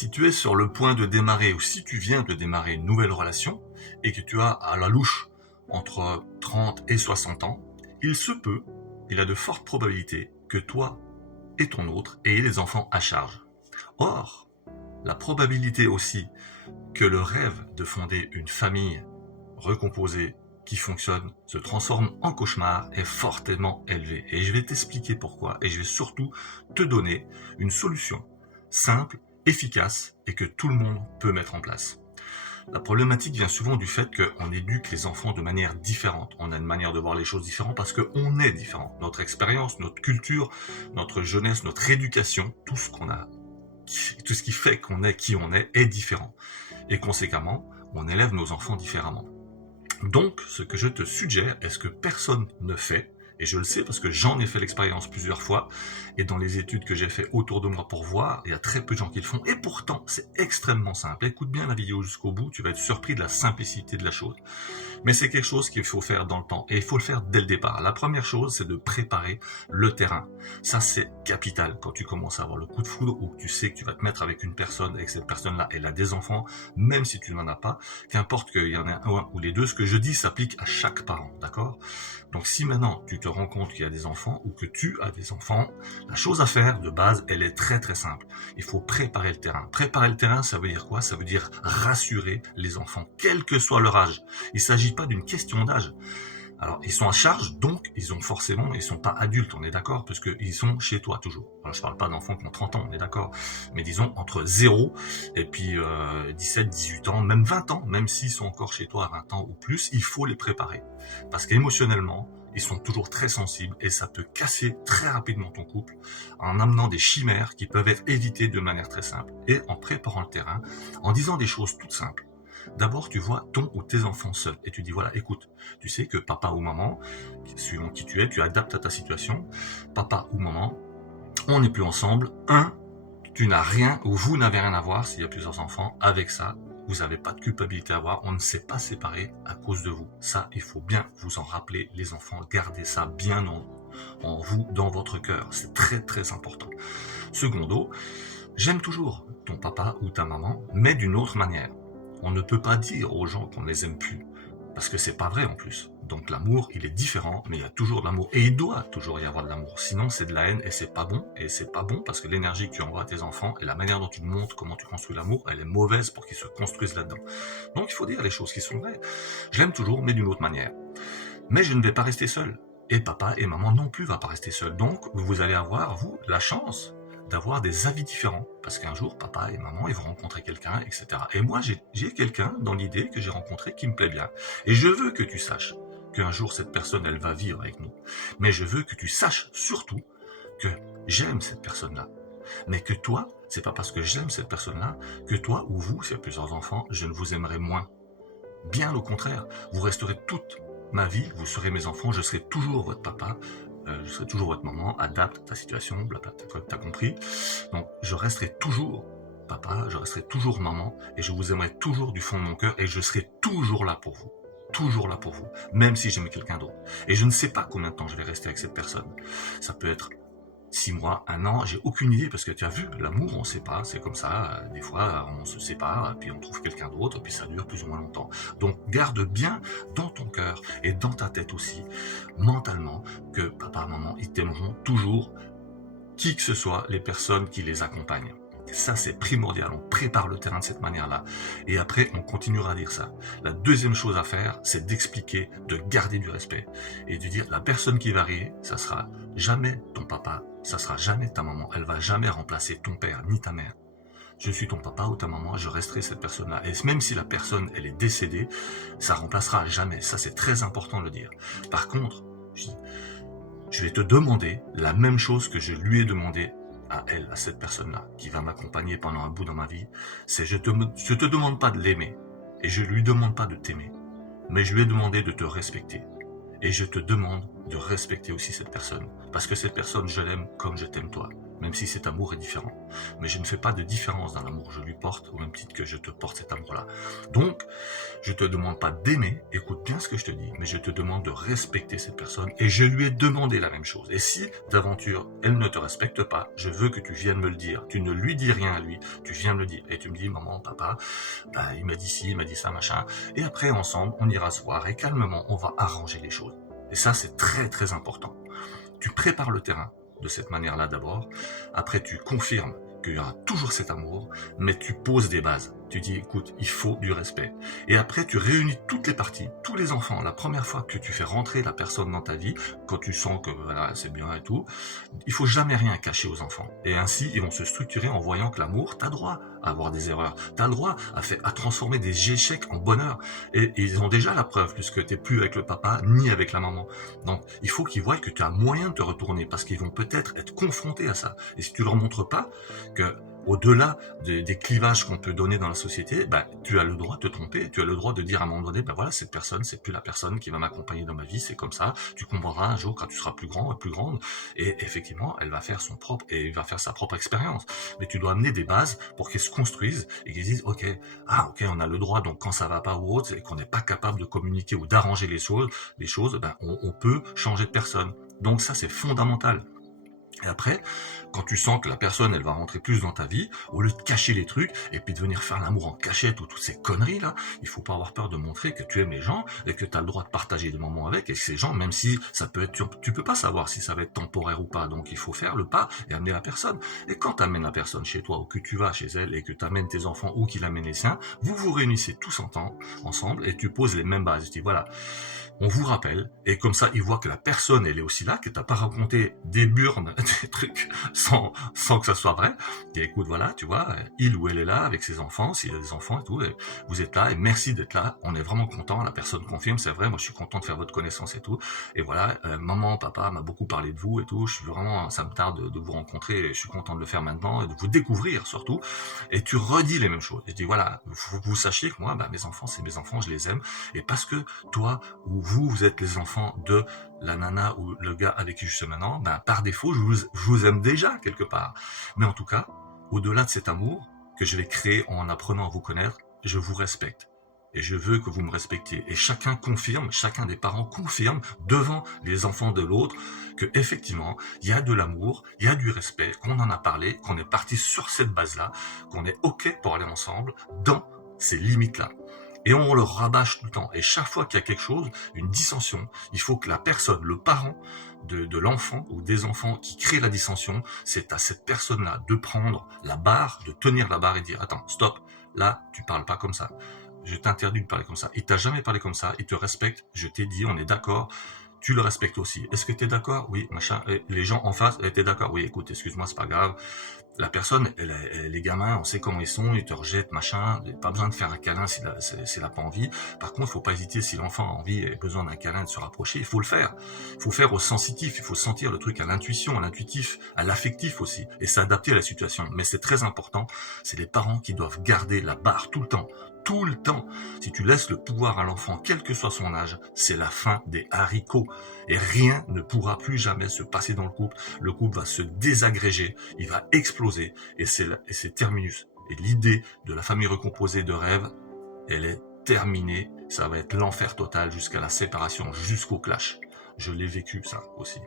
Si tu es sur le point de démarrer ou si tu viens de démarrer une nouvelle relation et que tu as à la louche entre 30 et 60 ans, il se peut, il y a de fortes probabilités que toi et ton autre ayez des enfants à charge. Or, la probabilité aussi que le rêve de fonder une famille recomposée qui fonctionne se transforme en cauchemar est fortement élevée. Et je vais t'expliquer pourquoi et je vais surtout te donner une solution simple, efficace et que tout le monde peut mettre en place. La problématique vient souvent du fait qu'on éduque les enfants de manière différente. On a une manière de voir les choses différentes parce qu'on est différent. Notre expérience, notre culture, notre jeunesse, notre éducation, tout ce qui fait qu'on est qui on est différent. Et conséquemment, on élève nos enfants différemment. Donc, ce que je te suggère, est ce que personne ne fait, et je le sais parce que j'en ai fait l'expérience plusieurs fois, et dans les études que j'ai fait autour de moi pour voir, il y a très peu de gens qui le font, et pourtant, c'est extrêmement simple. Écoute bien la vidéo jusqu'au bout, tu vas être surpris de la simplicité de la chose. Mais c'est quelque chose qu'il faut faire dans le temps, et il faut le faire dès le départ. La première chose, c'est de préparer le terrain. Ça, c'est capital quand tu commences à avoir le coup de foudre, ou que tu sais que tu vas te mettre avec une personne, et que cette personne-là, elle a des enfants, même si tu n'en as pas, qu'importe qu'il y en ait un ou les deux, ce que je dis s'applique à chaque parent, d'accord ? Donc si maintenant tu te rends compte qu'il y a des enfants ou que tu as des enfants, la chose à faire de base, elle est très très simple. Il faut préparer le terrain. Préparer le terrain, ça veut dire quoi ? Ça veut dire rassurer les enfants, quel que soit leur âge. Il ne s'agit pas d'une question d'âge. Alors, ils sont à charge, donc ils sont pas adultes, on est d'accord, parce qu'ils sont chez toi toujours. Alors, je parle pas d'enfants qui ont 30 ans, on est d'accord, mais disons entre 0 et puis 17, 18 ans, même 20 ans, même s'ils sont encore chez toi à 20 ans ou plus, il faut les préparer. Parce qu'émotionnellement, ils sont toujours très sensibles et ça peut casser très rapidement ton couple en amenant des chimères qui peuvent être évitées de manière très simple et en préparant le terrain, en disant des choses toutes simples. D'abord, tu vois ton ou tes enfants seuls et tu dis voilà, écoute, tu sais que papa ou maman, suivant qui tu es, tu adaptes à ta situation. Papa ou maman, on n'est plus ensemble. Tu n'as rien ou vous n'avez rien à voir s'il y a plusieurs enfants avec ça. Vous n'avez pas de culpabilité à avoir, on ne s'est pas séparés à cause de vous. Ça, il faut bien vous en rappeler, les enfants, gardez ça bien en vous, dans votre cœur. C'est très très important. Secondo, j'aime toujours ton papa ou ta maman, mais d'une autre manière. On ne peut pas dire aux gens qu'on ne les aime plus, parce que c'est pas vrai en plus. Donc l'amour, il est différent, mais il y a toujours de l'amour, et il doit toujours y avoir de l'amour. Sinon, c'est de la haine, et c'est pas bon, parce que l'énergie que tu envoies à tes enfants, et la manière dont tu montres comment tu construis l'amour, elle est mauvaise pour qu'ils se construisent là-dedans. Donc il faut dire les choses qui sont vraies. Je l'aime toujours, mais d'une autre manière. Mais je ne vais pas rester seul. Et papa et maman non plus ne vont pas rester seuls. Donc vous allez avoir, vous, la chance d'avoir des avis différents, parce qu'un jour, papa et maman, ils vont rencontrer quelqu'un, etc. Et moi, j'ai quelqu'un dans l'idée que j'ai rencontré qui me plaît bien. Et je veux que tu saches qu'un jour, cette personne, elle va vivre avec nous. Mais je veux que tu saches surtout que j'aime cette personne-là. Mais que toi, c'est pas parce que j'aime cette personne-là que toi ou vous, s'il y a plusieurs enfants, je ne vous aimerai moins. Bien au contraire, vous resterez toute ma vie, vous serez mes enfants, je serai toujours votre papa, je serai toujours votre maman, adapte ta situation, blablabla, t'as compris. Donc je resterai toujours papa, je resterai toujours maman, et je vous aimerai toujours du fond de mon cœur, et je serai toujours là pour vous. Toujours là pour vous, même si j'aime quelqu'un d'autre. Et je ne sais pas combien de temps je vais rester avec cette personne. Ça peut être 6 mois, 1 an, j'ai aucune idée, parce que tu as vu, l'amour, on ne sait pas, c'est comme ça, des fois, on se sépare, puis on trouve quelqu'un d'autre, puis ça dure plus ou moins longtemps. Donc, garde bien dans ton cœur, et dans ta tête aussi, mentalement, que papa, maman, ils t'aimeront toujours, qui que ce soit, les personnes qui les accompagnent. Ça, c'est primordial, on prépare le terrain de cette manière-là. Et après, on continuera à dire ça. La deuxième chose à faire, c'est d'expliquer, de garder du respect. Et de dire, la personne qui va arriver, ça sera jamais ton papa, ça sera jamais ta maman. Elle va jamais remplacer ton père, ni ta mère. Je suis ton papa ou ta maman, je resterai cette personne-là. Et même si la personne, elle est décédée, ça remplacera jamais. Ça, c'est très important de le dire. Par contre, je vais te demander la même chose que je lui ai demandé à elle, à cette personne-là, qui va m'accompagner pendant un bout dans ma vie, c'est je te demande pas de l'aimer, et je lui demande pas de t'aimer, mais je lui ai demandé de te respecter, et je te demande de respecter aussi cette personne. Parce que cette personne, je l'aime comme je t'aime toi. Même si cet amour est différent. Mais je ne fais pas de différence dans l'amour que je lui porte, au même titre que je te porte cet amour-là. Donc, je te demande pas d'aimer, écoute bien ce que je te dis, mais je te demande de respecter cette personne et je lui ai demandé la même chose. Et si, d'aventure, elle ne te respecte pas, je veux que tu viennes me le dire. Tu ne lui dis rien à lui, tu viens me le dire. Et tu me dis, maman, papa, bah, il m'a dit ci, il m'a dit ça, machin. Et après, ensemble, on ira se voir et calmement, on va arranger les choses. Et ça, c'est très, très important. Tu prépares le terrain de cette manière-là d'abord. Après, tu confirmes qu'il y aura toujours cet amour, mais tu poses des bases. Tu dis, écoute, il faut du respect. Et après, tu réunis toutes les parties, tous les enfants. La première fois que tu fais rentrer la personne dans ta vie, quand tu sens que voilà, c'est bien et tout, il faut jamais rien cacher aux enfants. Et ainsi, ils vont se structurer en voyant que l'amour, t'as droit à avoir des erreurs. T'as le droit à transformer des échecs en bonheur. Et ils ont déjà la preuve, puisque t'es plus avec le papa, ni avec la maman. Donc, il faut qu'ils voient que tu as moyen de te retourner, parce qu'ils vont peut-être être confrontés à ça. Et si tu leur montres pas que, au-delà des clivages qu'on peut donner dans la société, bah, tu as le droit de te tromper, tu as le droit de dire à un moment donné, bah voilà, cette personne, c'est plus la personne qui va m'accompagner dans ma vie, c'est comme ça, tu comprendras un jour quand tu seras plus grand, plus grande, et effectivement, elle va faire sa propre expérience. Mais tu dois amener des bases pour qu'elle se construise et qu'ils disent, ok, on a le droit, donc quand ça va pas ou autre, et qu'on n'est pas capable de communiquer ou d'arranger les choses, ben, on peut changer de personne. Donc ça, c'est fondamental. Et après, quand tu sens que la personne, elle va rentrer plus dans ta vie, au lieu de cacher les trucs, et puis de venir faire l'amour en cachette ou toutes ces conneries là, il faut pas avoir peur de montrer que tu aimes les gens et que tu as le droit de partager des moments avec, et ces gens, même si ça peut être, tu peux pas savoir si ça va être temporaire ou pas, donc il faut faire le pas et amener la personne. Et quand tu amènes la personne chez toi, ou que tu vas chez elle, et que tu amènes tes enfants, ou qu'il amène les siens, vous vous réunissez tous ensemble, et tu poses les mêmes bases. Tu dis voilà, on vous rappelle, et comme ça, ils voient que la personne, elle est aussi là, que t'as pas raconté des burnes, des trucs, sans que ça soit vrai. Et écoute, voilà, tu vois, il ou elle est là, avec ses enfants, s'il y a des enfants et tout, et vous êtes là, et merci d'être là, on est vraiment content, la personne confirme, c'est vrai, moi je suis content de faire votre connaissance et tout, et voilà, maman, papa m'a beaucoup parlé de vous et tout, je suis vraiment, ça me tarde de vous rencontrer, et je suis content de le faire maintenant, et de vous découvrir surtout, et tu redis les mêmes choses, et tu dis voilà, faut que vous sachiez que moi, bah, mes enfants, c'est mes enfants, je les aime, et parce que toi, ou vous êtes les enfants de la nana ou le gars avec qui je suis maintenant, ben, par défaut, je vous aime déjà quelque part. Mais en tout cas, au-delà de cet amour que je vais créer en apprenant à vous connaître, je vous respecte. Et je veux que vous me respectiez. Et chacun des parents confirme devant les enfants de l'autre que effectivement, il y a de l'amour, il y a du respect, qu'on en a parlé, qu'on est parti sur cette base-là, qu'on est OK pour aller ensemble dans ces limites-là. Et on le rabâche tout le temps. Et chaque fois qu'il y a quelque chose, une dissension, il faut que la personne, le parent de l'enfant ou des enfants qui crée la dissension, c'est à cette personne-là de prendre la barre, de tenir la barre et dire, attends, stop, là, tu parles pas comme ça. Je t'interdis de parler comme ça. Il t'a jamais parlé comme ça, il te respecte, je t'ai dit, on est d'accord, tu le respectes aussi. Est-ce que t'es d'accord? Oui, machin. Et les gens en face, t'es d'accord? Oui, écoute, excuse-moi, c'est pas grave. La personne, les gamins, on sait comment ils sont, ils te rejettent, machin. Pas besoin de faire un câlin s'il a pas envie. Par contre, il faut pas hésiter si l'enfant a envie et besoin d'un câlin, de se rapprocher, il faut le faire. Il faut faire au sensitif, il faut sentir le truc à l'intuition, à l'intuitif, à l'affectif aussi, et s'adapter à la situation. Mais c'est très important, c'est les parents qui doivent garder la barre tout le temps. Tout le temps. Si tu laisses le pouvoir à l'enfant, quel que soit son âge, c'est la fin des haricots. Et rien ne pourra plus jamais se passer dans le couple. Le couple va se désagréger, il va exploser, et c'est terminus. Et l'idée de la famille recomposée de rêve, elle est terminée. Ça va être l'enfer total jusqu'à la séparation, jusqu'au clash. Je l'ai vécu, ça aussi.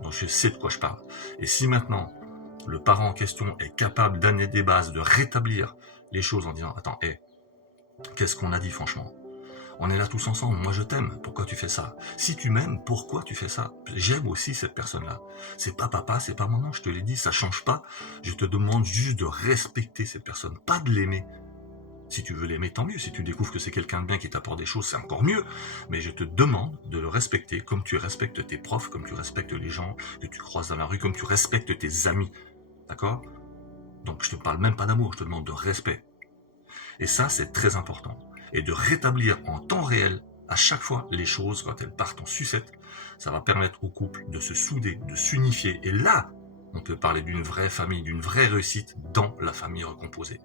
Donc je sais de quoi je parle. Et si maintenant, le parent en question est capable d'amener des bases, de rétablir les choses en disant, attends, qu'est-ce qu'on a dit franchement? On est là tous ensemble, moi je t'aime, pourquoi tu fais ça? Si tu m'aimes, pourquoi tu fais ça? J'aime aussi cette personne-là. C'est pas papa, c'est pas maman, je te l'ai dit, ça change pas. Je te demande juste de respecter cette personne, pas de l'aimer. Si tu veux l'aimer, tant mieux. Si tu découvres que c'est quelqu'un de bien qui t'apporte des choses, c'est encore mieux. Mais je te demande de le respecter comme tu respectes tes profs, comme tu respectes les gens que tu croises dans la rue, comme tu respectes tes amis. D'accord? Donc je te parle même pas d'amour, je te demande de respect. Et ça, c'est très important. Et de rétablir en temps réel, à chaque fois, les choses, quand elles partent en sucette, ça va permettre au couple de se souder, de s'unifier. Et là, on peut parler d'une vraie famille, d'une vraie réussite dans la famille recomposée.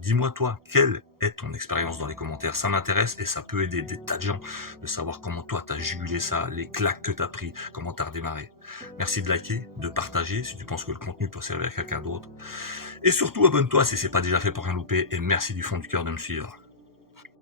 Dis-moi toi, quelle est ton expérience dans les commentaires? Ça m'intéresse et ça peut aider des tas de gens de savoir comment toi t'as jugulé ça, les claques que t'as pris, comment t'as redémarré. Merci de liker, de partager si tu penses que le contenu peut servir à quelqu'un d'autre. Et surtout abonne-toi si c'est pas déjà fait pour rien louper et merci du fond du cœur de me suivre.